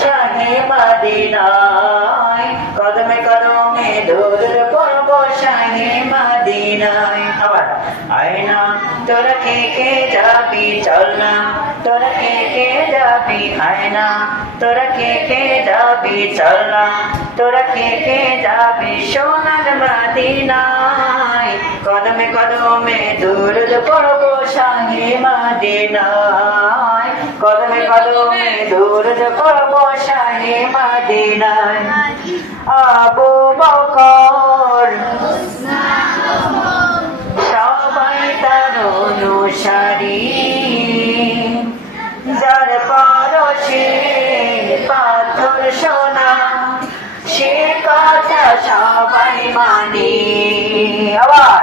শাহে মদিনায়, কদমে কদমে দূর পড়ব শাহে মদিনায়। আবার, আয়না, তোরা কে কে যাবি, চল না। তোরা কে কে যাবি, আয়না, তোরা কে কে যাবি, চল না। তোরা কে কে যাবি, সোনার মদিনায়। কদমে কদমে দূর পড়ব শাহে মদিনায়। কদমে কদমে দূর পড়ব শাহে মদিনায়। আবু বকর। সবাই পাথর সোনা মানি। আবার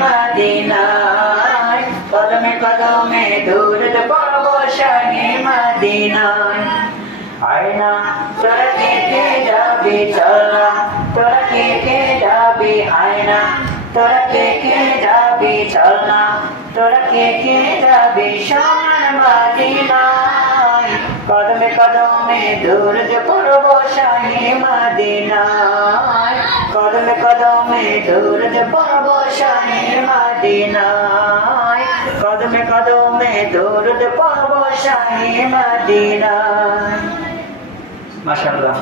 মদিনায়, কদমে কদমে দূর পাব শাহে মদিনায়। আয়না তোরা কে কে যাবি, চলা তোরা কে কে যাবি, আয়না তোরা কে কে যাবি চলনা তোরা কে কে যাবি সোনার মদিনায়। কদমে কদমে দূর পড়ব শাহে মদিনায়। কদমে কদমে দূর পাব শাহে মদিনায়। কদমে কদমে দূর পাবো শাহে মদিনায়। মাশাআল্লাহ।